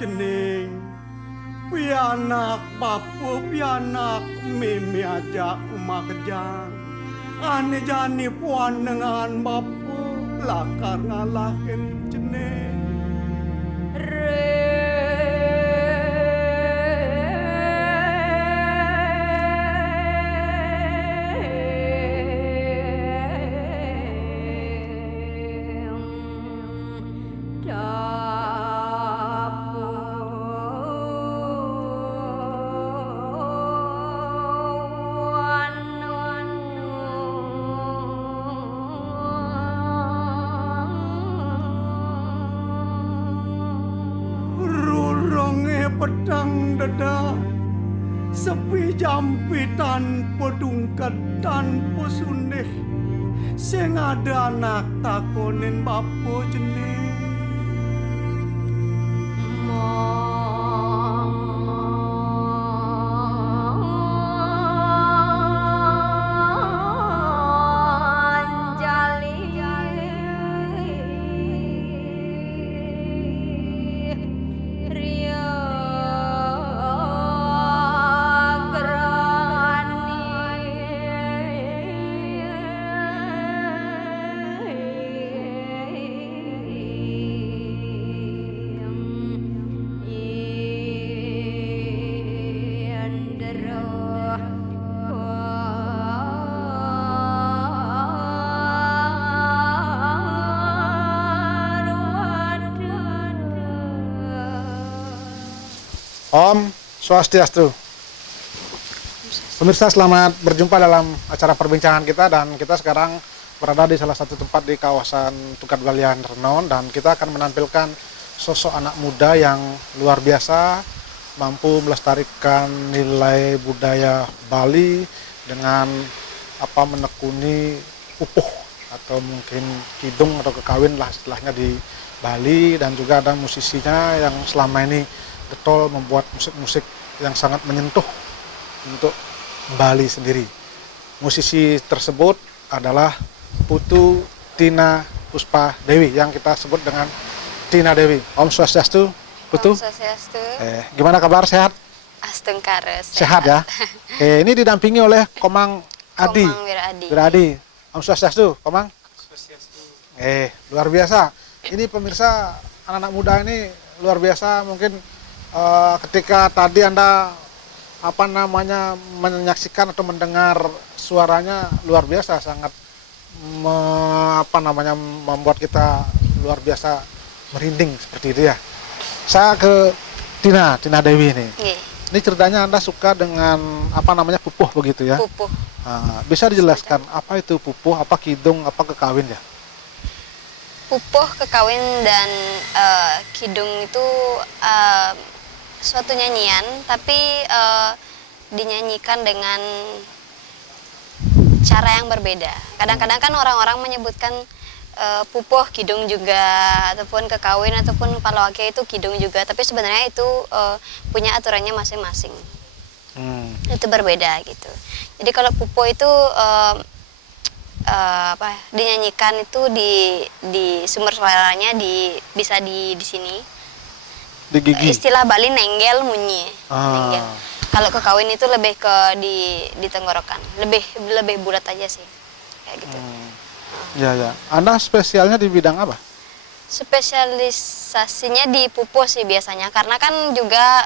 cening pianak papu pianak mimi ajak makejang ane jani puan dengan bapu lakar ngalahin cening pedang dada sepi jampi tanpa dungkat tanpa sunih sing ada anak takonin bapu jenis Om Swastiastu. Pemirsa, selamat berjumpa dalam acara perbincangan kita, dan kita sekarang berada di salah satu tempat di kawasan Tukat Balian Renon, dan kita akan menampilkan sosok anak muda yang luar biasa, mampu melestarikan nilai budaya Bali dengan menekuni pupuh atau mungkin kidung atau kekawin lah istilahnya di Bali, dan juga ada musisinya yang selama ini betul membuat musik-musik yang sangat menyentuh untuk Bali sendiri. Musisi tersebut adalah Putu Tina Puspa Dewi yang kita sebut dengan Tina Dewi. Om Swastiastu, Putu. Om Swastiastu. Gimana kabar? Sehat? Astengkara. Sehat ya. Ini didampingi oleh Komang Adi. Komang Wiradi. Wiradi. Om Swastiastu, Komang. Swastiastu. Luar biasa. Ini pemirsa, anak-anak muda ini luar biasa. Mungkin ketika tadi Anda menyaksikan atau mendengar suaranya luar biasa, sangat membuat kita luar biasa merinding seperti itu ya. Saya ke Tina Dewi ini. Ini ceritanya Anda suka dengan pupuh begitu ya? Pupuh. Bisa dijelaskan apa itu pupuh, apa kidung, apa kekawin ya? Pupuh, kekawin, dan kidung itu suatu nyanyian, tapi dinyanyikan dengan cara yang berbeda. Kadang-kadang kan orang-orang menyebutkan pupuh kidung juga, ataupun kekawin ataupun palawake itu kidung juga, tapi sebenarnya itu punya aturannya masing-masing. Itu berbeda gitu. Jadi kalau pupuh itu dinyanyikan itu di sumber suaranya bisa di sini. Di gigi. Istilah Bali nenggel munyi. Nenggel. Kalau kekawin itu lebih ke di tenggorokan. Lebih bulat aja sih. Kayak gitu. Ya. Anda spesialnya di bidang apa? Spesialisasinya di pupuh sih biasanya, karena kan juga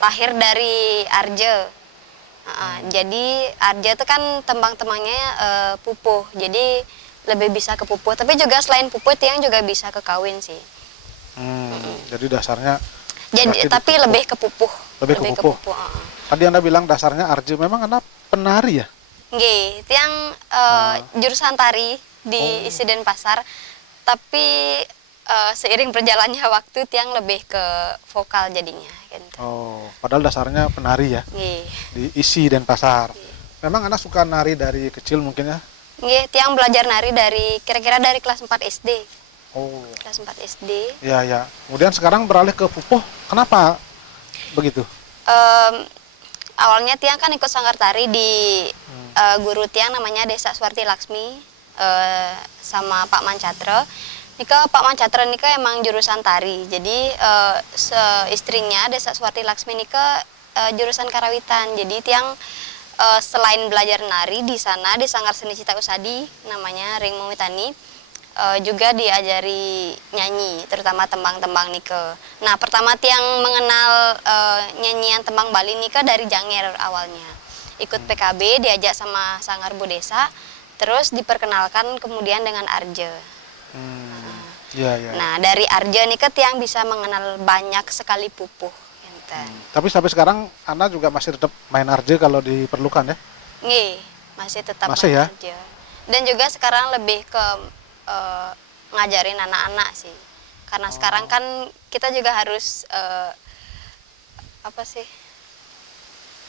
lahir dari arje. Jadi arje itu kan tembang-tembangnya pupuh. Jadi lebih bisa ke pupuh, tapi juga selain pupuh tiang juga bisa ke kawin sih. Jadi dasarnya tapi lebih ke pupuh. Lebih ke pupuh. Tadi Anda bilang dasarnya arje, memang Anda penari ya? Nggih, tiang jurusan tari di Isi Denpasar, tapi seiring berjalannya waktu tiang lebih ke vokal jadinya gitu. Padahal dasarnya penari ya? Nggih. Di Isi Denpasar. Memang Anda suka nari dari kecil mungkin ya? Nggih, tiang belajar nari kira-kira dari kelas 4 SD. Kelas 4 SD. Ya. Kemudian sekarang beralih ke pupuh. Kenapa begitu? Awalnya tiang kan ikut sanggar tari di guru tiang namanya Desa Swarti Laksmi sama Pak Mancatra. Nika Pak Mancatra nika emang jurusan tari. Jadi istrinya Desa Suwarti Laksmi nika jurusan karawitan. Jadi tiang selain belajar nari di sana di Sanggar Seni Cita Usadi namanya Ring Mumitani, juga diajari nyanyi, terutama tembang-tembang nika. Nah, pertama tiang mengenal nyanyian tembang Bali nika dari Janger awalnya. Ikut PKB diajak sama Sanggar Budesa, terus diperkenalkan kemudian dengan Arje. Iya, iya. Nah, dari Arja nih tiang bisa mengenal banyak sekali pupuh. Enten. Tapi sampai sekarang Anda juga masih tetap main arje kalau diperlukan ya? Nggih, masih tetap Masih main ya? Arja. Dan juga sekarang lebih ke ngajarin anak-anak sih. Karena sekarang kan kita juga harus apa sih?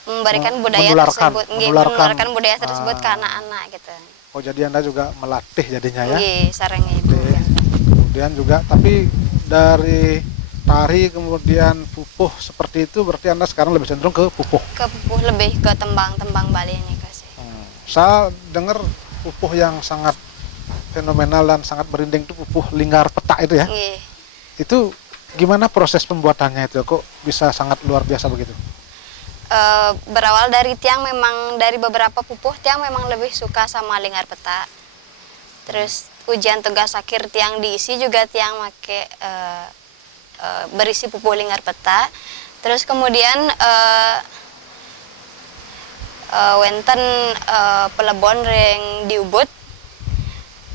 Memberikan budaya tersebut, menularkan budaya tersebut ke anak-anak gitu. Oh, jadi Anda juga melatih jadinya ya? Nggih, sareng itu. Kemudian juga, tapi dari tari kemudian pupuh seperti itu berarti Anda sekarang lebih cenderung ke pupuh? Ke pupuh, lebih ke tembang-tembang Bali ini kasih. Saya dengar pupuh yang sangat fenomenal dan sangat merinding itu pupuh Linggar Petak itu ya? Nggih. Itu gimana proses pembuatannya itu? Kok bisa sangat luar biasa begitu? Berawal dari tiang memang dari beberapa pupuh tiang memang lebih suka sama Linggar Petak. Terus ujian tugas akhir tiang diisi juga tiang make berisi pupuh Linggar Petak. Terus kemudian wenten pelebon ring diubut.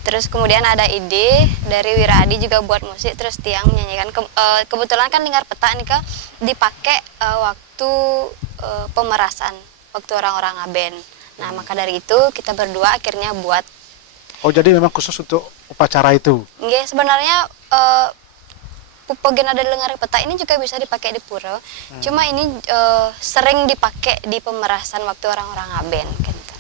Terus kemudian ada ide dari Wira Adi juga buat musik, terus tiang menyanyikan. Kebetulan kan Linggar Petak nih dipakai waktu pemerasan, waktu orang-orang ngaben. Nah, maka dari itu kita berdua akhirnya buat. Oh, jadi memang khusus untuk upacara itu? Nggih, sebenarnya pupuh Genada Linggar Petak ini juga bisa dipakai di pura. Cuma ini sering dipakai di pemerasan waktu orang-orang ngaben gitu.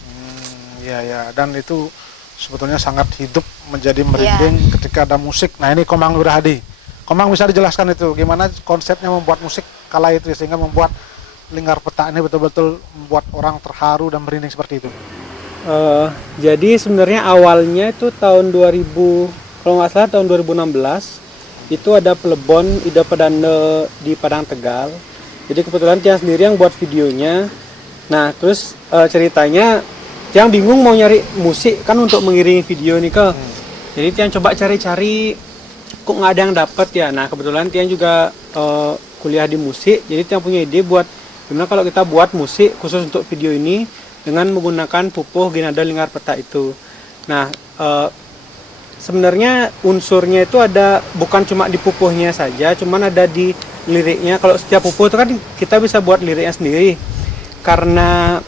Iya, ya. Dan itu sebetulnya sangat hidup menjadi merinding ketika ada musik. Nah, ini Komang Wirahadi. Komang bisa dijelaskan itu gimana konsepnya membuat musik kala itu sehingga membuat Linggar Petak ini betul-betul membuat orang terharu dan merinding seperti itu. Jadi sebenarnya awalnya itu tahun 2000, kalau nggak salah tahun 2016 itu ada pelebon Ida Pedanda di Padang Tegal. Jadi kebetulan Tiang sendiri yang buat videonya. Nah, terus ceritanya Tiang bingung mau nyari musik kan untuk mengiringi video nih ke. Jadi Tiang coba cari-cari, kok nggak ada yang dapat ya. Nah, kebetulan Tiang juga kuliah di musik. Jadi Tiang punya ide buat gimana kalau kita buat musik khusus untuk video ini dengan menggunakan pupuh Genada Linggar Petak itu. Nah, sebenarnya unsurnya itu ada bukan cuma di pupuhnya saja, cuman ada di liriknya. Kalau setiap pupuh itu kan kita bisa buat liriknya sendiri karena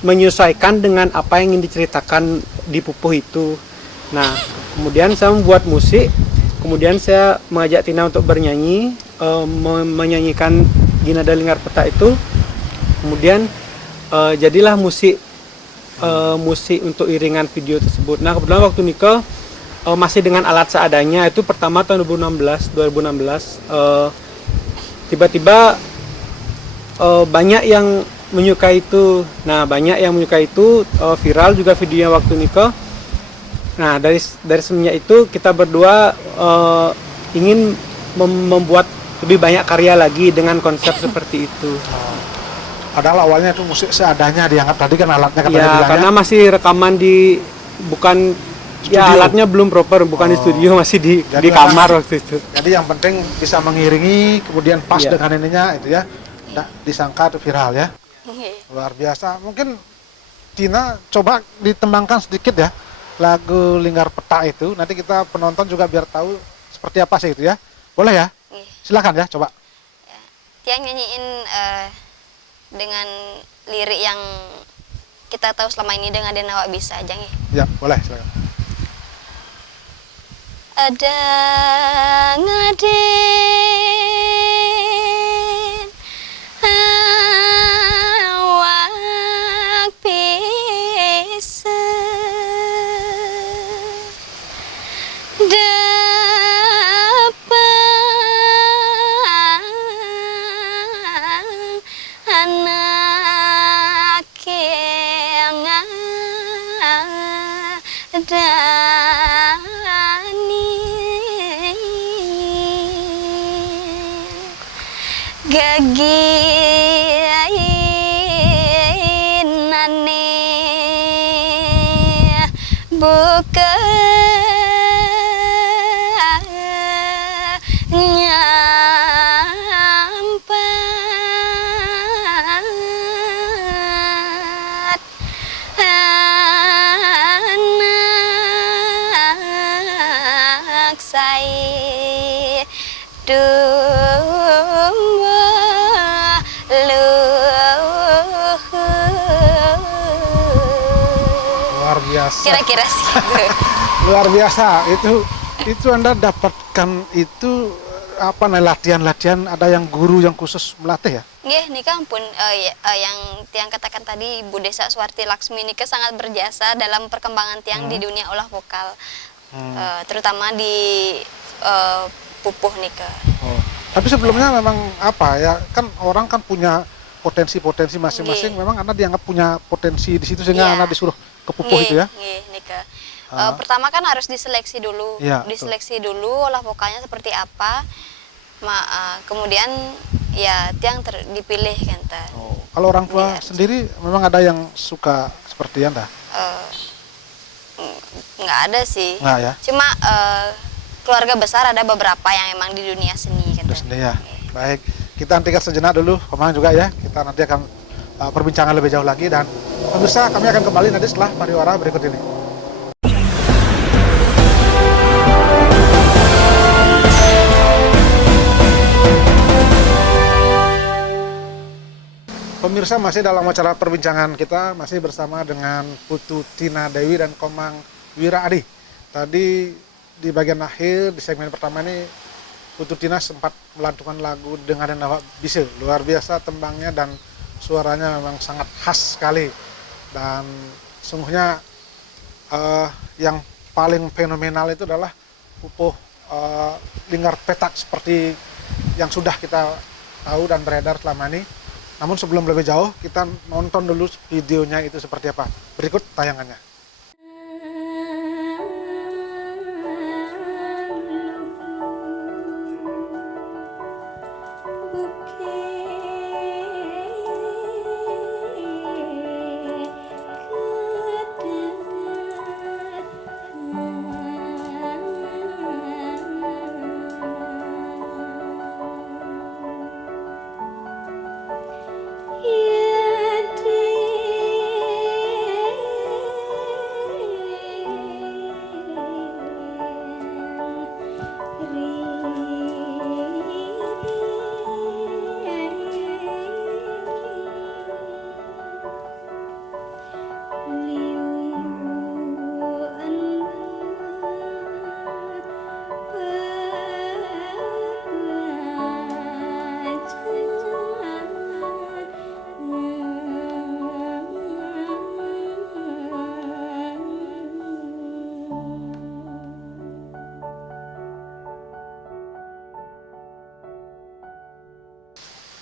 menyesuaikan dengan apa yang ingin diceritakan di pupuh itu. Nah, kemudian saya membuat musik, kemudian saya mengajak Tina untuk bernyanyi, menyanyikan Genada Linggar Petak itu. Kemudian jadilah musik untuk iringan video tersebut. Nah, kebetulan waktu nikah masih dengan alat seadanya. Itu pertama tahun 2016 tiba-tiba banyak yang menyukai itu. Nah, banyak yang menyukai itu, viral juga videonya waktu nikah. Nah, dari semenjak itu kita berdua ingin membuat lebih banyak karya lagi dengan konsep seperti itu. Padahal awalnya itu musik seadanya dianggap tadi kan alatnya kan ya, karena masih rekaman di bukan studio. Ya alatnya belum proper, bukan di studio, masih di kamar waktu itu. Jadi yang penting bisa mengiringi, kemudian pas dengan ininya itu ya. Disangka itu viral ya. Luar biasa. Mungkin Tina coba ditembangkan sedikit ya lagu Linggar Petak itu. Nanti kita penonton juga biar tahu seperti apa sih itu ya. Boleh ya? Silakan ya, coba. Tiang nyanyiin dengan lirik yang kita tahu selama ini dengan Den Awak Bisa aja nih. Ya, boleh, silakan. Ada ngaden awak bisa anak yang ada Reginane buka nyampat anak saya Luar biasa. kira-kira sih gitu. Luar biasa. Itu Anda dapatkan itu apa nih, latihan-latian, ada yang guru yang khusus melatih ya? Nggih, nika ampun yang tiang katakan tadi Bu Desa Suwarti Laksmi nika sangat berjasa dalam perkembangan tiang di dunia olah vokal. Terutama di pupuh nika. Oh. Tapi sebelumnya memang apa ya, kan orang kan punya potensi-potensi masing-masing. Nggih. Memang Anda dianggap punya potensi di situ sehingga Iya. Anda disuruh ke pupuh itu ya? Nggih, nika. Pertama kan harus diseleksi dulu. Iya, Diseleksi dulu olah vokalnya seperti apa. Kemudian ya tiang dipilih kan ta. Oh. Kalau orang tua Iya. sendiri memang ada yang suka seperti Anda? Nggak ada sih. Nggak ya? Cuma keluarga besar ada beberapa yang emang di dunia seni kan. Terus ya. Baik, kita hentikan sejenak dulu, Komang juga ya. Kita nanti akan perbincangan lebih jauh lagi, dan pemirsa kami akan kembali nanti setelah pariwara berikut ini. Pemirsa, masih dalam acara perbincangan kita, masih bersama dengan Putu Tina Dewi dan Komang Wira Adi. Tadi di bagian akhir, di segmen pertama ini, Putu Tina sempat melantunkan lagu Dengan Awak Bisa. Luar biasa tembangnya dan suaranya memang sangat khas sekali. Dan sungguhnya yang paling fenomenal itu adalah pupuh lingkar petak seperti yang sudah kita tahu dan beredar selama ini. Namun sebelum lebih jauh, kita nonton dulu videonya itu seperti apa. Berikut tayangannya.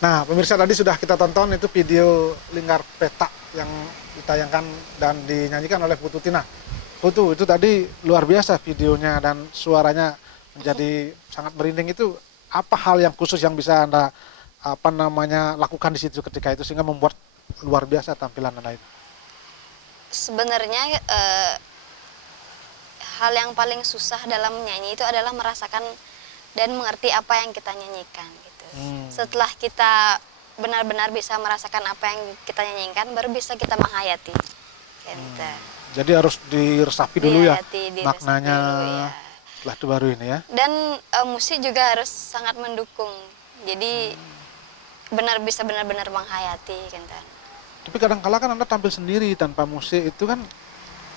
Nah, pemirsa, tadi sudah kita tonton itu video lingkar petak yang ditayangkan dan dinyanyikan oleh Putu Tina. Putu, itu tadi luar biasa videonya dan suaranya menjadi sangat merinding. Itu apa hal yang khusus yang bisa Anda lakukan di situ ketika itu sehingga membuat luar biasa tampilan Anda itu? Sebenarnya hal yang paling susah dalam menyanyi itu adalah merasakan dan mengerti apa yang kita nyanyikan gitu. Setelah kita benar-benar bisa merasakan apa yang kita nyanyikan, baru bisa kita menghayati. Gitu. Jadi harus diresapi dulu Dihayati, ya maknanya dulu, ya. setelah itu baru ini ya. Dan musik juga harus sangat mendukung. Jadi benar-benar menghayati kan. Tapi kadang-kala kan Anda tampil sendiri tanpa musik itu kan.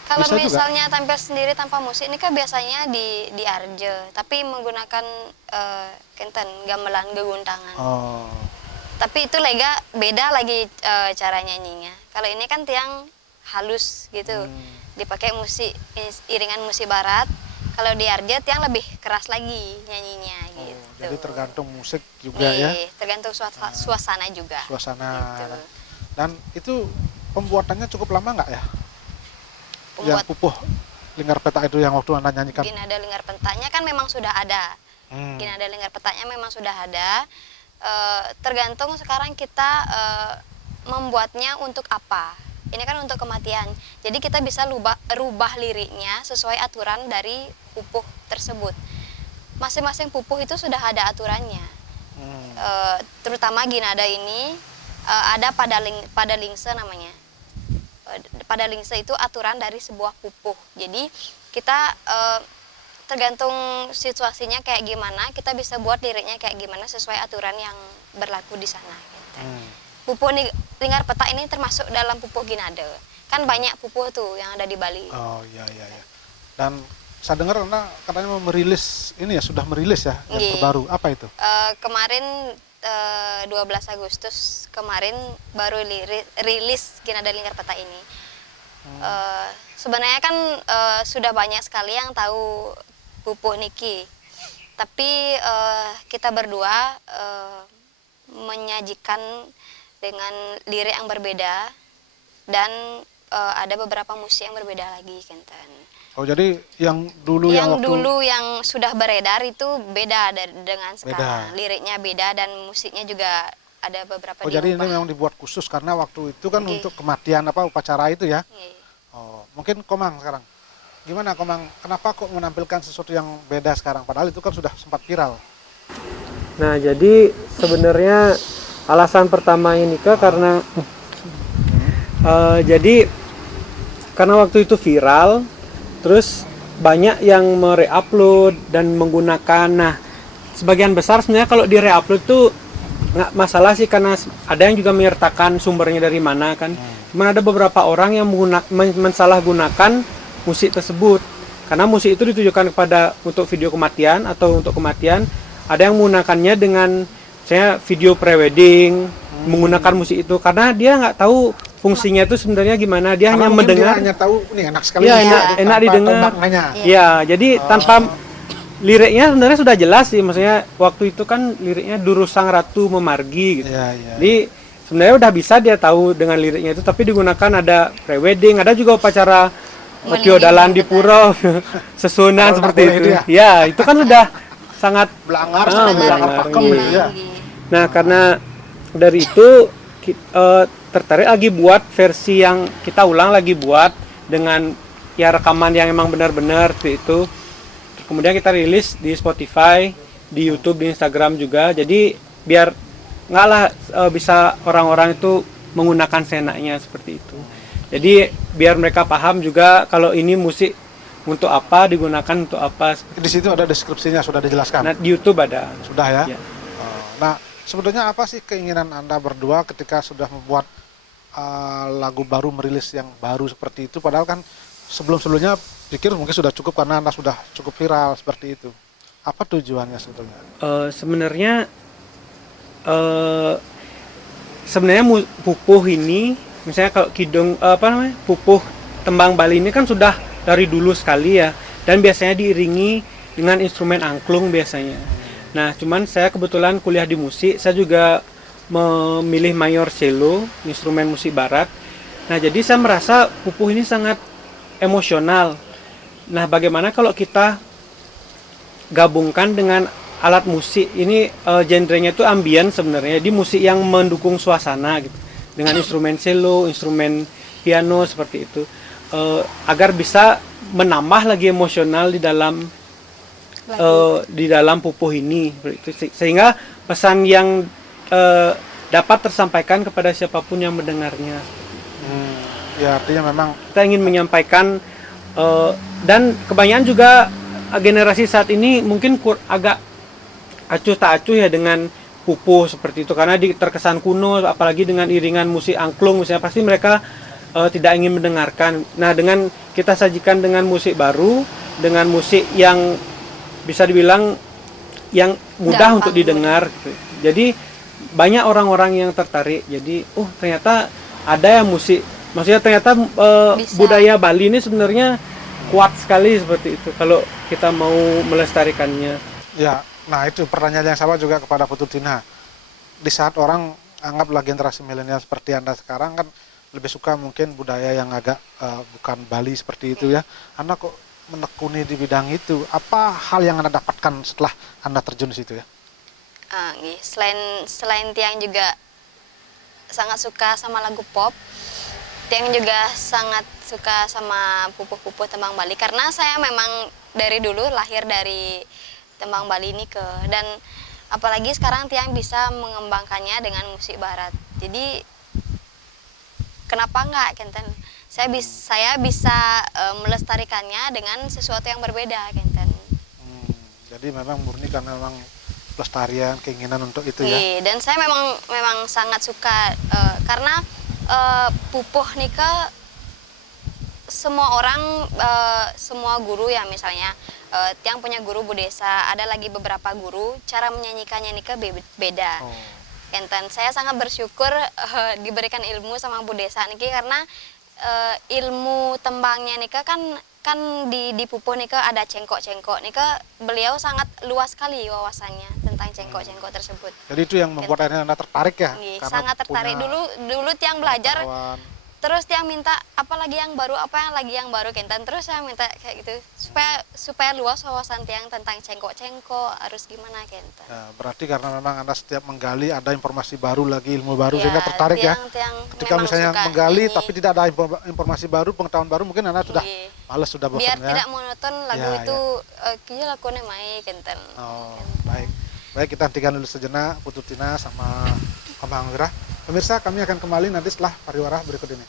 Kalau bisa misalnya tampil sendiri tanpa musik ini kan biasanya di arje, tapi menggunakan gamelan geguntangan. Oh. Tapi itu beda lagi cara nyanyinya. Kalau ini kan tiang halus gitu, dipakai musik iringan musik barat. Kalau di arje tiang lebih keras lagi nyanyinya gitu. Jadi tergantung musik juga ya. Tergantung suasana juga. Suasana. Gitu. Dan itu pembuatannya cukup lama nggak ya? Yang pupuh lingkar petak itu yang waktu Anda nyanyikan? Ginada lingkar petaknya kan memang sudah ada. Ginada lingkar petaknya memang sudah ada. tergantung sekarang kita membuatnya untuk apa. Ini kan untuk kematian. Jadi kita bisa rubah liriknya sesuai aturan dari pupuh tersebut. Masing-masing pupuh itu sudah ada aturannya. Terutama ginada ini ada pada lingse namanya. Pada lingse itu aturan dari sebuah pupuh. Jadi kita tergantung situasinya kayak gimana, kita bisa buat liriknya kayak gimana sesuai aturan yang berlaku di sana. Gitu. Pupuh Lingkar Petak ini termasuk dalam pupuh ginada. Kan banyak pupuh tuh yang ada di Bali. Oh iya. Dan saya dengar Anda katanya mau merilis ini ya, sudah merilis ya yang terbaru. Apa itu? Kemarin 12 Agustus kemarin baru rilis Ginada Lingkar Petak ini. Sebenarnya kan sudah banyak sekali yang tahu pupuh niki. Tapi kita berdua menyajikan dengan lirik yang berbeda dan ada beberapa musik yang berbeda lagi, Kenten. Oh jadi yang dulu yang sudah beredar itu beda dengan sekarang. Liriknya beda dan musiknya juga ada beberapa. Oh jadi ini memang dibuat khusus karena waktu itu kan untuk kematian upacara itu ya. Oh mungkin Komang sekarang. Gimana Komang? Kenapa kok menampilkan sesuatu yang beda sekarang? Padahal itu kan sudah sempat viral. Nah jadi sebenarnya alasan pertama ini karena jadi karena waktu itu viral, terus banyak yang mereupload dan menggunakan. Nah, sebagian besar sebenarnya kalau di reupload tuh nggak masalah sih karena ada yang juga menyertakan sumbernya dari mana kan. Cuman ada beberapa orang yang mensalahgunakan musik tersebut. Karena musik itu ditujukan kepada untuk video kematian atau untuk kematian. Ada yang menggunakannya dengan saya video prewedding menggunakan musik itu karena dia nggak tahu fungsinya itu sebenarnya gimana, dia hanya mendengar. Dia hanya tahu ini enak sekali. Ya, enak didengar. Ya, jadi tanpa liriknya sebenarnya sudah jelas sih, maksudnya waktu itu kan liriknya Duru Sang Ratu Memargi gitu. Jadi sebenarnya udah bisa dia tahu dengan liriknya itu, tapi digunakan ada prewedding, ada juga upacara Piodalan di Puro, Sesunan seperti itu. Ya, itu kan sudah sangat belanggar pakem ya. Nah, karena dari itu tertarik lagi buat versi yang kita ulang lagi buat dengan ya rekaman yang emang benar-benar itu. Kemudian kita rilis di Spotify, di YouTube, di Instagram juga. Jadi biar nggak lah bisa orang-orang itu menggunakan senaknya seperti itu. Jadi biar mereka paham juga kalau ini musik untuk apa, digunakan untuk apa. Di situ ada deskripsinya, sudah dijelaskan? Nah, di YouTube ada. Sudah ya? Nah, sebenarnya apa sih keinginan Anda berdua ketika sudah membuat lagu baru, merilis yang baru seperti itu? Padahal kan sebelum-sebelumnya pikir mungkin sudah cukup karena Anda sudah cukup viral seperti itu. Apa tujuannya sebetulnya? Sebenarnya pupuh ini, misalnya kalau kidung pupuh tembang Bali ini kan sudah dari dulu sekali ya, dan biasanya diiringi dengan instrumen angklung biasanya. Nah, cuman saya kebetulan kuliah di musik, saya juga memilih mayor cello, instrumen musik barat. Nah, jadi saya merasa pupuh ini sangat emosional. Nah, bagaimana kalau kita gabungkan dengan alat musik ini, genrenya itu ambient sebenarnya, di musik yang mendukung suasana gitu, dengan instrumen cello, instrumen piano seperti itu. Agar bisa menambah lagi emosional di dalam pupuh ini, sehingga pesan yang dapat tersampaikan kepada siapapun yang mendengarnya. Ya artinya memang kita ingin menyampaikan, dan kebanyakan juga generasi saat ini mungkin agak acuh tak acuh ya dengan pupuh seperti itu karena terkesan kuno, apalagi dengan iringan musik angklung misalnya, pasti mereka tidak ingin mendengarkan. Nah, dengan kita sajikan dengan musik baru, dengan musik yang bisa dibilang yang mudah untuk didengar gitu. Jadi banyak orang-orang yang tertarik. Jadi ternyata ada yang musik, maksudnya ternyata budaya Bali ini sebenarnya kuat sekali seperti itu kalau kita mau melestarikannya. Ya, nah itu pertanyaan yang sama juga kepada Putu Tina. Di saat orang anggaplah generasi milenial seperti Anda sekarang kan lebih suka mungkin budaya yang agak bukan Bali seperti itu ya. Anda kok menekuni di bidang itu? Apa hal yang Anda dapatkan setelah Anda terjun di situ ya? Nggih. Selain Tiang juga sangat suka sama lagu pop, Tiang juga sangat suka sama pupuh-pupuh tembang Bali karena saya memang dari dulu lahir dari tembang Bali ini dan apalagi sekarang Tiang bisa mengembangkannya dengan musik barat. Jadi kenapa enggak Kenten? Saya bisa melestarikannya dengan sesuatu yang berbeda Kenten. Jadi memang murni karena memang pelestarian, keinginan untuk itu ya. Iya, dan saya memang sangat suka karena pupuh nika semua orang, semua guru ya misalnya Tiang punya guru Budesa, ada lagi beberapa guru, cara menyanyikannya nika beda. Kenten, saya sangat bersyukur diberikan ilmu sama Budesa niki karena ilmu tembangnya nika kan di pupuh nika ada cengkok-cengkok nika, beliau sangat luas sekali wawasannya tentang cengkok-cengkok tersebut. Jadi itu yang membuat akhirnya Anda tertarik ya? Nggih, Karena sangat tertarik. Dulu Tiang belajar, terus Tiang minta apa lagi yang baru Kenten, terus saya minta kayak gitu supaya luas wawasan Tiang tentang cengkok-cengkok harus gimana Kenten. Ya, berarti karena memang Anda setiap menggali ada informasi baru lagi, ilmu baru Ya, sehingga tertarik ya. Tiang Ketika misalnya suka menggali nyanyi. tapi tidak ada informasi baru, pengetahuan baru, mungkin Anda sudah Nggih. males, sudah bosan Biar ya. tidak monoton lagu Ya, itu kayaknya lakunya mai Kenten. Oh, baik. Baik, kita hentikan dulu sejenak Putu Tina sama Komang Wira. Pemirsa, kami akan kembali nanti setelah pariwara berikut ini.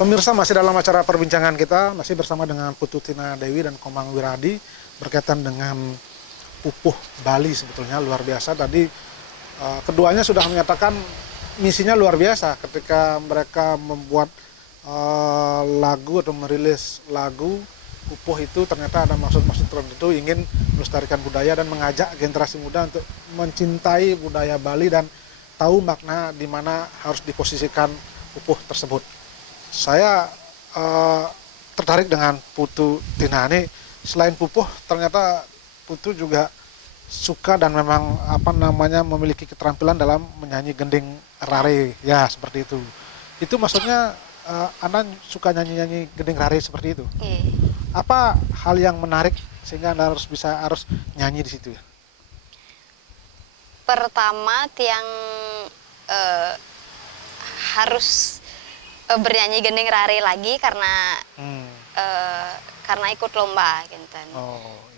Pemirsa, masih dalam acara perbincangan kita, masih bersama dengan Putu Tina Dewi dan Komang Wiradi berkaitan dengan pupuh Bali. Sebetulnya luar biasa. Tadi keduanya sudah menyatakan misinya luar biasa ketika mereka membuat lagu atau merilis lagu pupuh itu. Ternyata ada maksud-maksud tertentu, ingin melestarikan budaya dan mengajak generasi muda untuk mencintai budaya Bali dan tahu makna di mana harus diposisikan pupuh tersebut. Saya tertarik dengan Putu Tina ini. Selain pupuh, ternyata Putu juga suka dan memang memiliki keterampilan dalam menyanyi gending rare, ya seperti itu. Itu maksudnya Anda suka nyanyi gending rare seperti itu? Apa hal yang menarik sehingga Anda harus nyanyi di situ ya? Pertama Tiang harus bernyanyi gending rare lagi karena ikut lomba Kenten.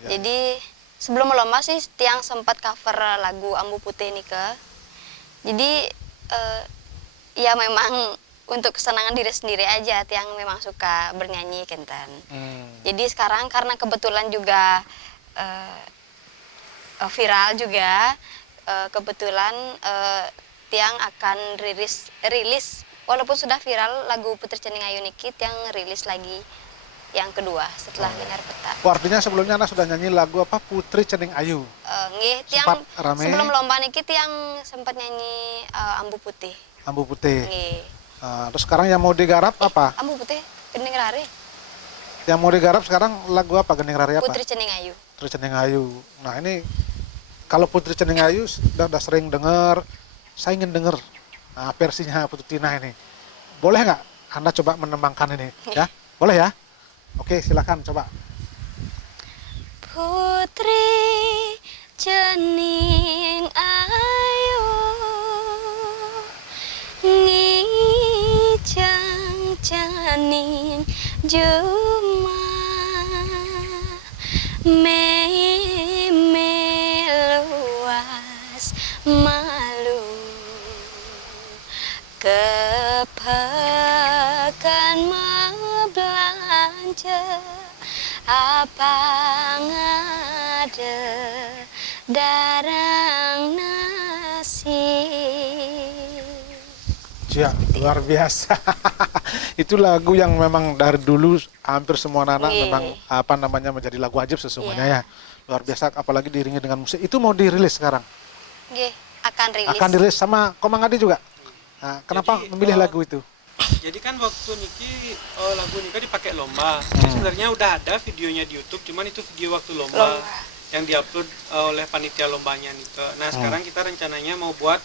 Ya. Jadi sebelum lomba sih Tiang sempat cover lagu Ambu Putih nika. Jadi ya memang untuk kesenangan diri sendiri aja Tiang memang suka bernyanyi Kenten. Jadi sekarang karena kebetulan juga viral juga, kebetulan Tiang akan rilis walaupun sudah viral lagu Putri Cening Ayu niki, Tiang rilis lagi yang kedua setelah Dengar Peta. Artinya sebelumnya Anda sudah nyanyi lagu apa, Putri Cening Ayu? Nggih, Tiang sebelum lomba niki Tiang sempat nyanyi Ambu Putih. Ambu Putih. Nggih. Terus sekarang yang mau digarap apa? Ambu Putih, gending rare. Yang mau digarap sekarang lagu apa, gending rare apa? Putri Cening Ayu. Putri Cening Ayu. Nah ini kalau Putri Cening Ayu sudah sering dengar, saya ingin dengar versinya Putu Tina ini. Boleh nggak Anda coba menembangkan ini? Ya, boleh ya? Oke, silakan coba. Putri Cening Ayu ngicang cening juma meluas malu kepekan belanja apa ngade darang nasi. Ya, luar biasa. Itu lagu yang memang dari dulu hampir semua anak memang menjadi lagu wajib sesungguhnya ya. Luar biasa, apalagi diiringi dengan musik. Itu mau dirilis sekarang? Akan rilis. Akan dirilis sama Komang Adi juga? Nah, kenapa memilih lagu itu? Jadi kan waktu niki lagu Nika dipakai lomba. Jadi sebenarnya udah ada videonya di YouTube, cuman itu video waktu lomba yang diupload oleh panitia lombanya Nika. Nah, sekarang kita rencananya mau buat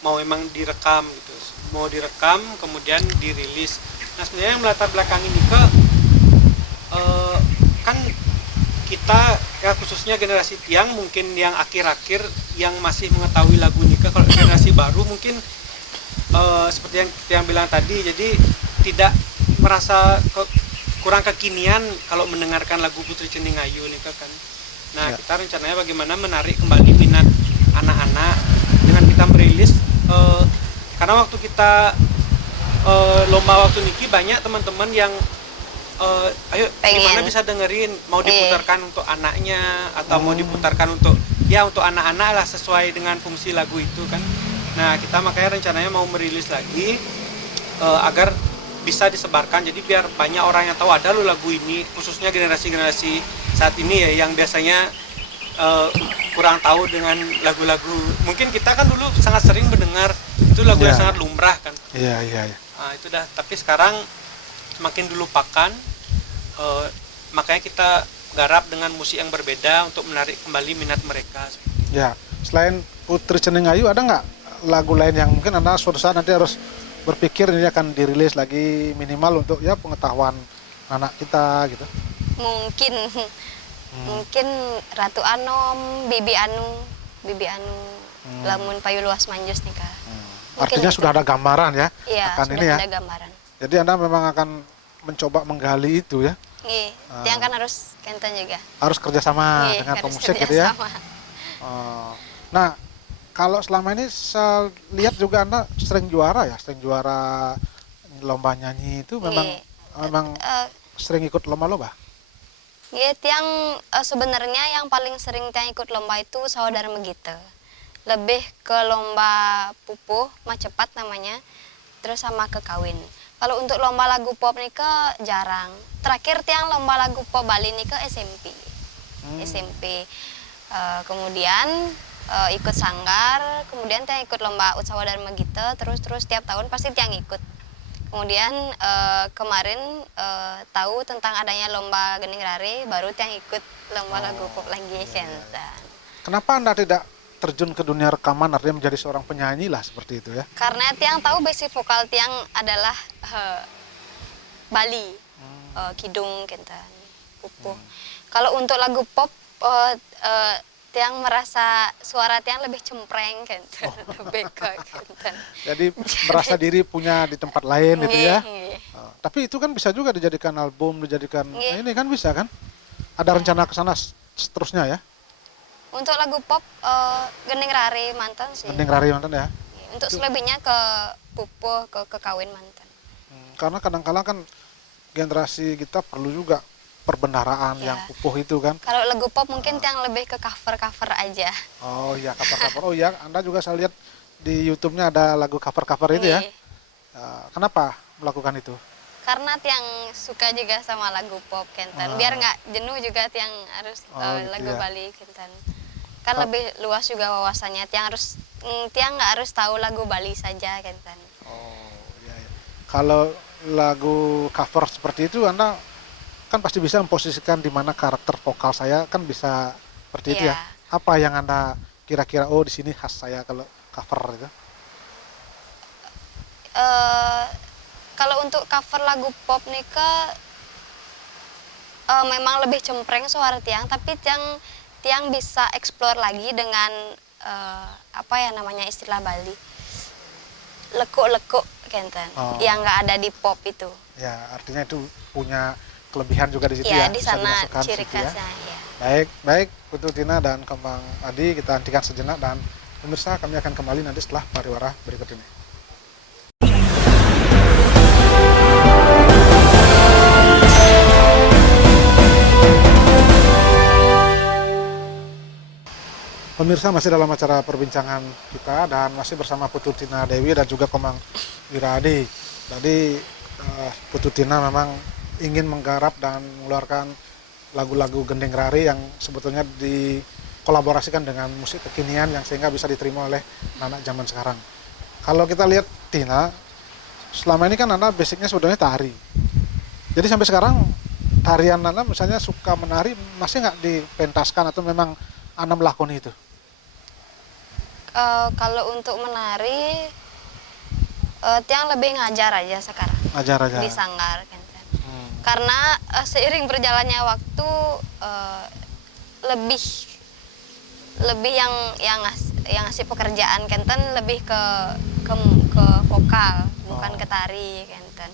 mau memang direkam gitu, mau direkam kemudian dirilis. Nah sebenarnya yang melatar belakangi Nike kan kita ya khususnya generasi Tiang mungkin yang akhir-akhir yang masih mengetahui lagu Nike. Kalau generasi baru mungkin seperti yang Tiang bilang tadi, jadi tidak merasa kurang kekinian kalau mendengarkan lagu Putri Cening Ayu Nike kan. Nah Ya. kita rencananya bagaimana menarik kembali minat anak-anak dengan kita merilis karena waktu kita lomba waktu Niki banyak teman-teman yang ayo Pengen. gimana bisa dengerin, mau Iya. diputarkan untuk anaknya atau mau diputarkan untuk ya untuk anak-anak lah sesuai dengan fungsi lagu itu kan. Nah kita makanya rencananya mau merilis lagi agar bisa disebarkan, jadi biar banyak orang yang tahu ada lo lagu ini, khususnya generasi-generasi saat ini ya yang biasanya kurang tahu dengan lagu-lagu. Mungkin kita kan dulu sangat sering mendengar itu lagu yang Ya. sangat lumrah kan. Iya, iya, iya. Nah, itu dah, tapi sekarang semakin dilupakan, makanya kita garap dengan musik yang berbeda untuk menarik kembali minat mereka. Ya, selain Putri Cening Ayu ada nggak lagu lain yang mungkin Anda suatu saat nanti harus berpikir ini akan dirilis lagi minimal untuk ya pengetahuan anak kita gitu. Mungkin mungkin Ratu Anom, Bibi Anu lamun payu luas manjus nih Kak. Mungkin Artinya itu. sudah ada gambaran ya Iya, akan sudah ini ya. ada gambaran. Jadi Anda memang akan mencoba menggali itu ya. Nggih, tiang kan harus kenten juga. Harus kerjasama Nggih, dengan harus pemusik gitu ya. kerjasama. Nah, kalau selama ini saya lihat juga Anda sering juara ya, sering juara lomba nyanyi itu memang memang Eh, sering ikut lomba-lomba. Nggih, tiang sebenarnya yang paling sering tiang ikut lomba itu saudara Megite. Lebih ke lomba pupuh, mah cepat namanya, terus sama ke kawin. Kalau untuk lomba lagu pop nih ke jarang. Terakhir tiang lomba lagu pop Bali nih ke SMP. SMP. Kemudian ikut sanggar, kemudian tiang ikut lomba Utsawa Dharma Gita, terus tiap tahun pasti tiang ikut. Kemudian kemarin tahu tentang adanya lomba Gening Rari, baru tiang ikut lomba lagu pop lagi Senten. Kenapa Anda tidak terjun ke dunia rekaman, artinya menjadi seorang penyanyi lah seperti itu ya? Karena tiang tahu basic vokal tiang adalah Bali, kidung kenten, pupuh. Kalau untuk lagu pop tiang merasa suara tiang lebih cempreng kenten, lebih ke kenten. Jadi merasa diri punya di tempat lain gitu ya? Nggih. Tapi itu kan bisa juga dijadikan album, dijadikan Nggih. ini kan bisa kan? Ada rencana ke sana seterusnya ya? Untuk lagu pop Gening Rari mantan sih. Mending Rari mantan ya? Untuk selebihnya ke pupuh, ke kawin mantan. Karena kadang-kala kan generasi kita perlu juga perbendaharaan Ya. yang pupuh itu kan. Kalau lagu pop mungkin yang lebih ke cover-cover aja. Oh iya, cover-cover. Oh iya, Anda juga saya lihat di YouTube-nya ada lagu cover-cover itu ya? Nggih. Kenapa melakukan itu? Karena tiang suka juga sama lagu pop kenten. Biar nggak jenuh juga tiang harus Gitu lagu ya. Bali kenten. Kan lebih luas juga wawasannya. Tiang nggak harus tahu lagu Bali saja kenten. Oh iya, iya. Kalau lagu cover seperti itu Anda kan pasti bisa memposisikan di mana karakter vokal saya kan bisa seperti itu ya. Iya. Apa yang Anda kira-kira oh di sini khas saya kalau cover itu? Kalau untuk cover lagu pop nih memang lebih cempreng suara tiang, tapi tiang bisa explore lagi dengan apa ya namanya istilah Bali, lekuk-lekuk kenten, Oh. yang nggak ada di pop itu. Ya, artinya itu punya kelebihan juga di situ Ya, ya. di bisa sana dimasukkan ciri situ ya. khasnya. Ya. Baik, baik Putu Tina dan Kembang Adi, kita hentikan sejenak dan pemirsa kami akan kembali nanti setelah pariwara berikut ini. Pemirsa masih dalam acara perbincangan kita dan masih bersama Putu Tina Dewi dan juga Komang Wiradi. Tadi Putu Tina memang ingin menggarap dan mengeluarkan lagu-lagu Gendeng Rari yang sebetulnya dikolaborasikan dengan musik kekinian yang sehingga bisa diterima oleh anak zaman sekarang. Kalau kita lihat Tina, selama ini kan Anda basicnya sebetulnya tari. Jadi sampai sekarang tarian Anda misalnya suka menari masih nggak dipentaskan atau memang Anda melakoni itu? Kalau untuk menari, Tiang lebih ngajar aja sekarang Ajar aja. di sanggar Kenten. Hmm. Karena seiring berjalannya waktu, lebih lebih yang ngasih pekerjaan Kenten lebih ke, ke vokal, bukan ke tari Kenten.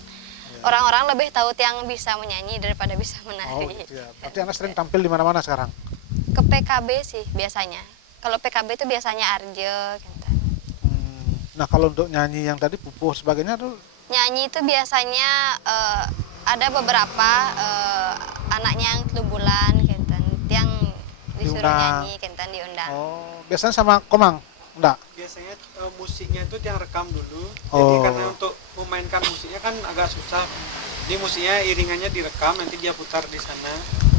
Orang-orang lebih tahu Tiang bisa menyanyi daripada bisa Oh menari. gitu ya. Berarti Anda sering tampil di mana-mana sekarang? Ke PKB sih biasanya. Kalau PKB itu biasanya Arje Kenten. Nah kalau untuk nyanyi yang tadi Pupuh sebagainya tuh Nyanyi itu biasanya ada beberapa anaknya yang Bulan Kenten, Tiang disuruh Diundang. nyanyi Kenten, diundang. oh biasanya sama Komang? Enggak? Biasanya musiknya itu yang rekam dulu. Jadi Oh. karena untuk memainkan musiknya kan agak susah. Jadi musiknya iringannya direkam, nanti dia putar di sana.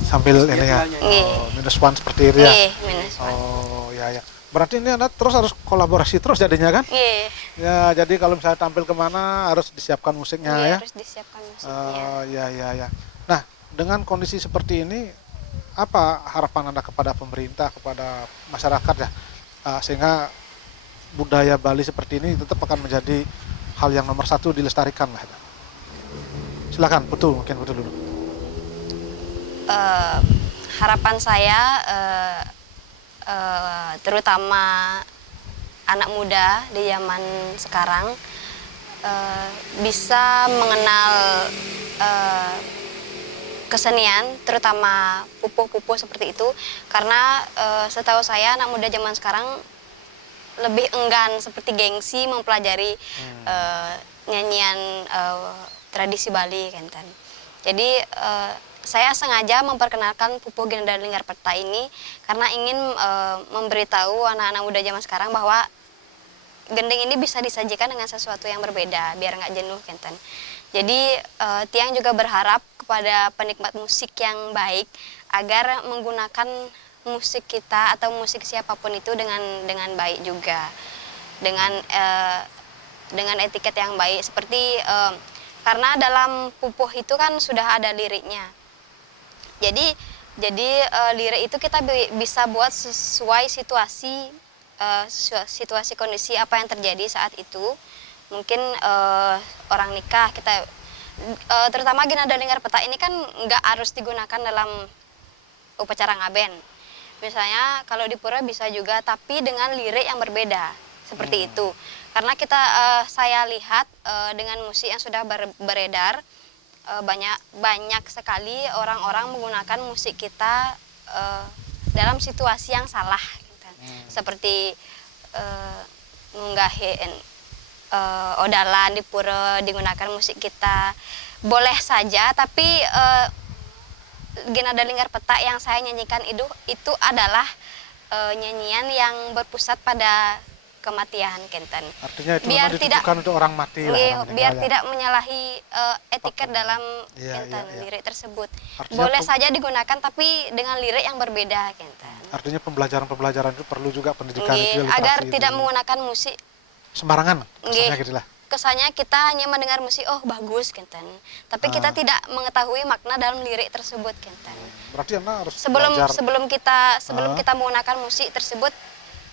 Sambil Terus ini dia ya? nyanyi. Nggih. Oh, -1 seperti itu ya? Nggih, minus one. Oh ya ya. Berarti ini Anda terus harus kolaborasi terus jadinya kan? Nggih. Ya jadi kalau misalnya tampil kemana harus disiapkan musiknya Nggih, ya? harus disiapkan musiknya. Oh ya ya ya. Nah dengan kondisi seperti ini apa harapan Anda kepada pemerintah, kepada masyarakat ya, sehingga budaya Bali seperti ini tetap akan menjadi hal yang nomor satu dilestarikan lah. Silakan, Putu, mungkin Putu dulu. Harapan saya terutama anak muda di zaman sekarang bisa mengenal kesenian, terutama pupuh-pupuh seperti itu, karena setahu saya anak muda zaman sekarang lebih enggan seperti gengsi mempelajari nyanyian tradisi Bali Kenten. Jadi saya sengaja memperkenalkan Pupuh Ginandar Linggarpeta ini karena ingin memberitahu anak-anak muda zaman sekarang bahwa gending ini bisa disajikan dengan sesuatu yang berbeda biar nggak jenuh Kenten. Jadi Tiang juga berharap kepada penikmat musik yang baik agar menggunakan musik kita atau musik siapapun itu dengan baik juga, dengan etiket yang baik, seperti karena dalam Pupuh itu kan sudah ada liriknya. Jadi lirik itu kita bisa buat sesuai situasi kondisi apa yang terjadi saat itu. Mungkin orang nikah, kita terutama Ginandar Linggarpeta ini kan nggak harus digunakan dalam upacara ngaben. Misalnya kalau di pura bisa juga, tapi dengan lirik yang berbeda seperti itu. Karena saya lihat dengan musik yang sudah beredar, banyak sekali orang-orang menggunakan musik kita dalam situasi yang salah, gitu. Seperti ngunggahin odalan di pura digunakan musik kita, boleh saja, tapi Ginandar Linggarpeta yang saya nyanyikan itu adalah nyanyian yang berpusat pada kematian Kenten. Artinya itu biar memang tidak ditujukan untuk orang mati lah, Nggih, orang biar meninggal ya. tidak menyalahi etiket dalam Iya, Kenten, iya, iya. lirik tersebut. Artinya Boleh saja digunakan tapi dengan lirik yang berbeda Kenten. Artinya pembelajaran itu perlu juga pendidikan Nggih, itu, literasi agar itu. tidak menggunakan musik Sembarangan, Nggih. kesannya gitu lah. kesannya kita hanya mendengar musik, oh bagus Kenten. Tapi kita tidak mengetahui makna dalam lirik tersebut Kenten. Berarti Anda harus Sebelum belajar. sebelum kita menggunakan musik tersebut,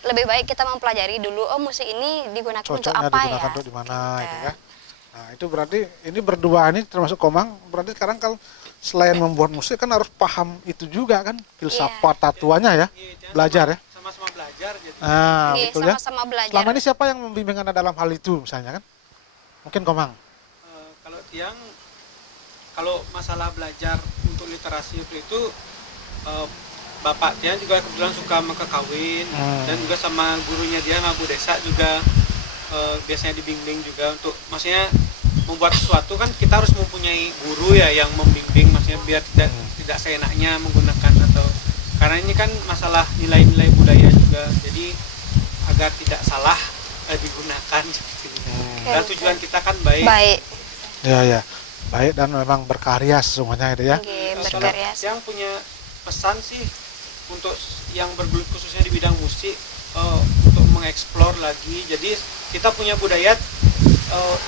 lebih baik kita mempelajari dulu, oh musik ini digunakan untuk Cocoknya apa digunakan ya. untuk di mana Kenten. gitu ya. Nah, itu berarti ini berdua ini termasuk Komang, berarti sekarang kalau selain membuat musik kan harus paham itu juga kan, filsafat tatuannya ya. Iya, Belajar ya. Sama-sama belajar gitu. Nah, Nggih, betul ya. sama-sama belajar. Selama ini siapa yang membimbing Anda dalam hal itu misalnya kan? Mungkin Komang. Kalau Tiang, kalau masalah belajar untuk literasi itu Bapak Tiang juga kebetulan suka mengkawin dan juga sama gurunya dia, sama Bu Desa juga biasanya dibimbing juga untuk, maksudnya membuat sesuatu kan kita harus mempunyai guru ya yang membimbing, maksudnya biar tidak seenaknya menggunakan, atau karena ini kan masalah nilai-nilai budaya juga, jadi agar tidak salah digunakan seperti itu. Dan tujuan kita kan baik. Baik. Ya ya. Baik dan memang berkarya sesungguhnya itu ya. Nggih, Kalau berkarya. yang punya pesan sih untuk yang bergelut khususnya di bidang musik, untuk mengeksplor lagi. Jadi kita punya budaya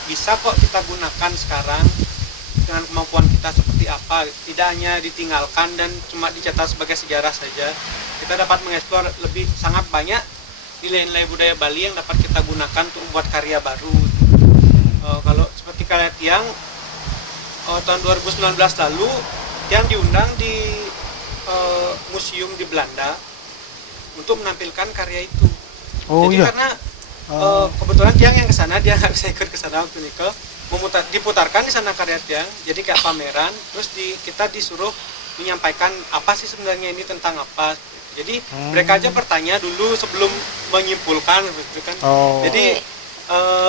bisa kok kita gunakan sekarang dengan kemampuan kita seperti apa. Tidak hanya ditinggalkan dan cuma dicatat sebagai sejarah saja. Kita dapat mengeksplor lebih sangat banyak nilai-nilai budaya Bali yang dapat kita gunakan untuk membuat karya baru. Kalau seperti karya Tiang, tahun 2019 lalu Tiang diundang di museum di Belanda untuk menampilkan karya itu. Oh, Jadi iya. karena kebetulan Tiang yang kesana, dia nggak bisa ikut kesana waktu itu, diputarkan di sana karya Tiang, jadi kayak pameran. Terus kita disuruh menyampaikan apa sih sebenarnya ini tentang apa. Jadi mereka aja bertanya dulu sebelum menyimpulkan, gitu kan. Oh. Jadi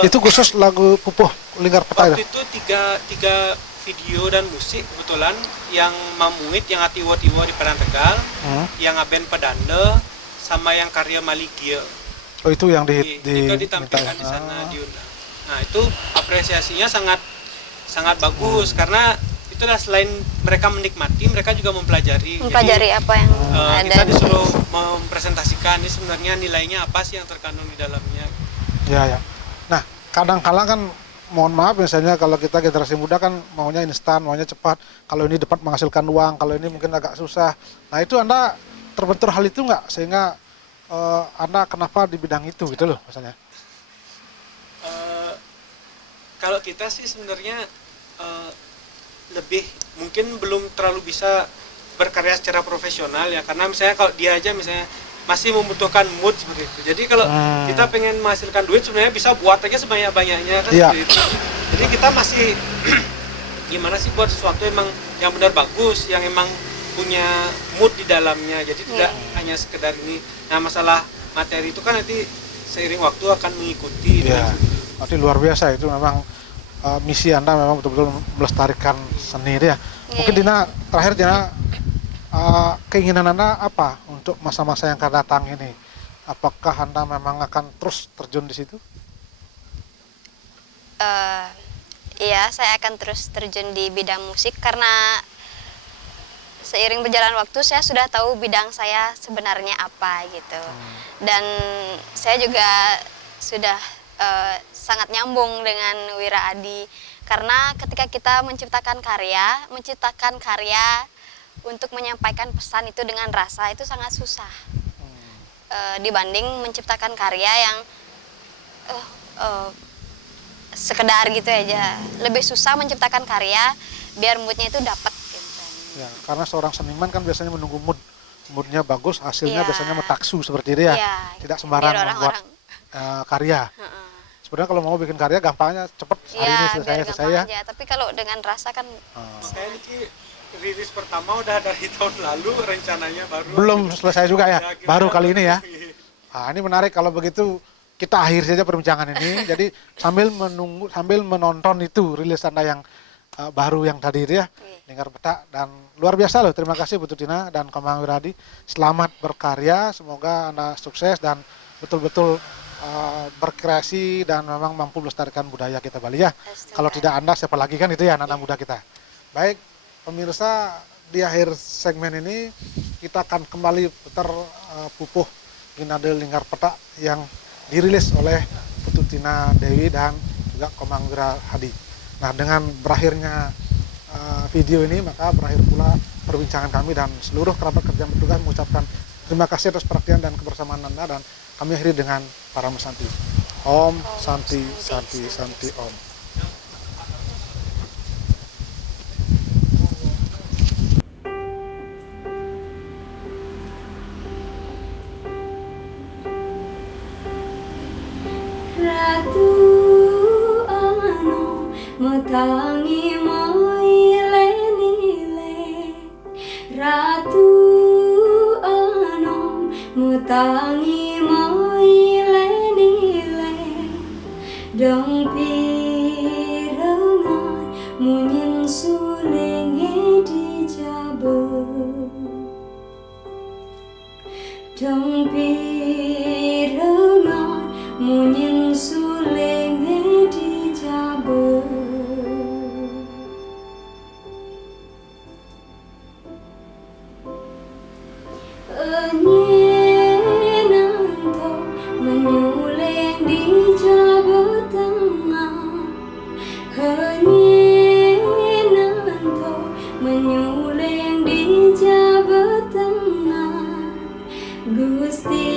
Itu khusus lagu Pupuh Lingkar Peta waktu itu? itu tiga video dan musik kebetulan, yang Mamuit, yang Atiwo-Tiwo di Padang Tegal, yang Aben Pedande, sama yang karya Maligia. Oh, itu yang Juga ditampilkan di sana, diundang. Nah, itu apresiasinya sangat bagus, karena itulah selain mereka menikmati, mereka juga mempelajari. Mempelajari apa yang ada. Kita disuruh mempresentasikan ini sebenarnya nilainya apa sih yang terkandung di dalamnya. Ya. Nah, kadang-kala kan, mohon maaf, misalnya kalau kita generasi muda kan maunya instan, maunya cepat. Kalau ini dapat menghasilkan uang, kalau ini mungkin agak susah. Nah, itu Anda terbentur hal itu nggak? Sehingga Anda kenapa di bidang itu gitu loh misalnya? Kalau kita sih sebenarnya lebih mungkin belum terlalu bisa berkarya secara profesional ya, karena misalnya kalau dia aja misalnya masih membutuhkan mood seperti itu. Jadi kalau kita pengen menghasilkan duit sebenarnya bisa buat aja sebanyak-banyaknya kan, seperti itu. Jadi kita masih gimana sih buat sesuatu yang benar bagus, yang emang punya mood di dalamnya. Jadi tidak hanya sekedar ini. Nah, masalah materi itu kan nanti seiring waktu akan mengikuti. Iya. Berarti luar biasa itu memang misi Anda memang betul-betul melestarikan seni ya. Mungkin Dina, terakhir Dina, keinginan Anda apa untuk masa-masa yang akan datang ini? Apakah Anda memang akan terus terjun di situ? Iya, saya akan terus terjun di bidang musik karena seiring berjalan waktu saya sudah tahu bidang saya sebenarnya apa gitu. Dan saya juga sudah sangat nyambung dengan Wira Adi, karena ketika kita menciptakan karya untuk menyampaikan pesan itu dengan rasa itu sangat susah dibanding menciptakan karya yang sekedar gitu aja. Lebih susah menciptakan karya biar moodnya itu dapat gitu. Ya, karena seorang seniman kan biasanya menunggu moodnya bagus, hasilnya Iya. biasanya metaksu seperti itu ya. Iya, Tidak biar sembarang membuat orang-orang. karya. Sebenarnya kalau mau bikin karya gampangnya cepet, hari ini Iya, selesai biar gampang aja. Tapi kalau dengan rasa kan Saya ini rilis pertama udah dari tahun lalu, rencananya baru. belum selesai juga ya, kira-kira baru kali ini ya. Iya. Nah, ini menarik kalau begitu kita akhir saja perbincangan ini. Jadi sambil menonton itu rilis Anda yang baru yang tadi itu ya, Lingkar Peta, dan luar biasa loh. Terima kasih Bu Tutina dan Komang Wiradi. Selamat berkarya, semoga Anda sukses dan betul-betul berkreasi dan memang mampu melestarikan budaya kita Bali ya. Kalau tidak Anda siapa lagi kan itu ya anak-anak muda kita. Baik, pemirsa, di akhir segmen ini kita akan kembali putar Pupuh Ginade Lingkar Peta yang dirilis oleh Putu Tina Dewi dan juga Komang Wiradi. Nah, dengan berakhirnya video ini maka berakhir pula perbincangan kami, dan seluruh kerabat kerja yang bertugas mengucapkan terima kasih atas perhatian dan kebersamaan Anda, dan kami akhiri dengan para mesanti. Om Santi Santi Santi Om. Ratu ano matangi moile nile, Ratu ano matangi moile nile, dong pirangan munyin sulingi di jabut, dong pirangan munyin sulingi di jabut. Enyenanto menyuling di jabut tengah, enyenanto menyuling di jabut tengah, Gusti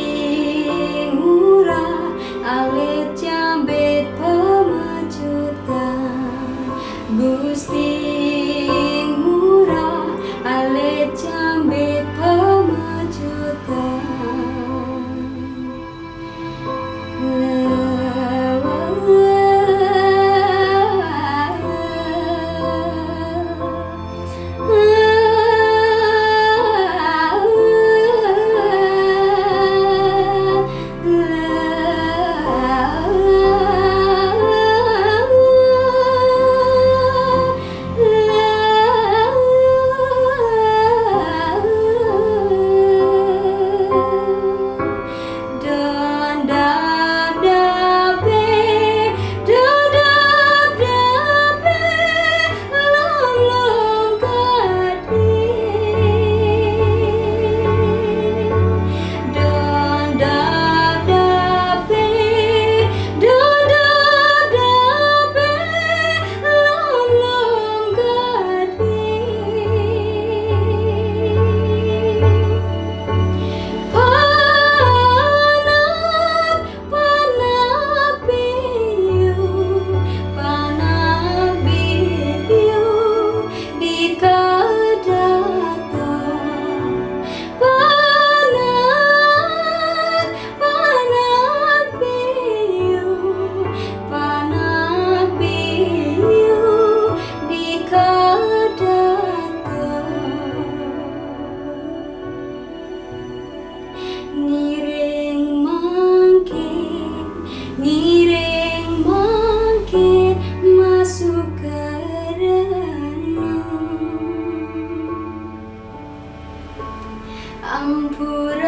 ampura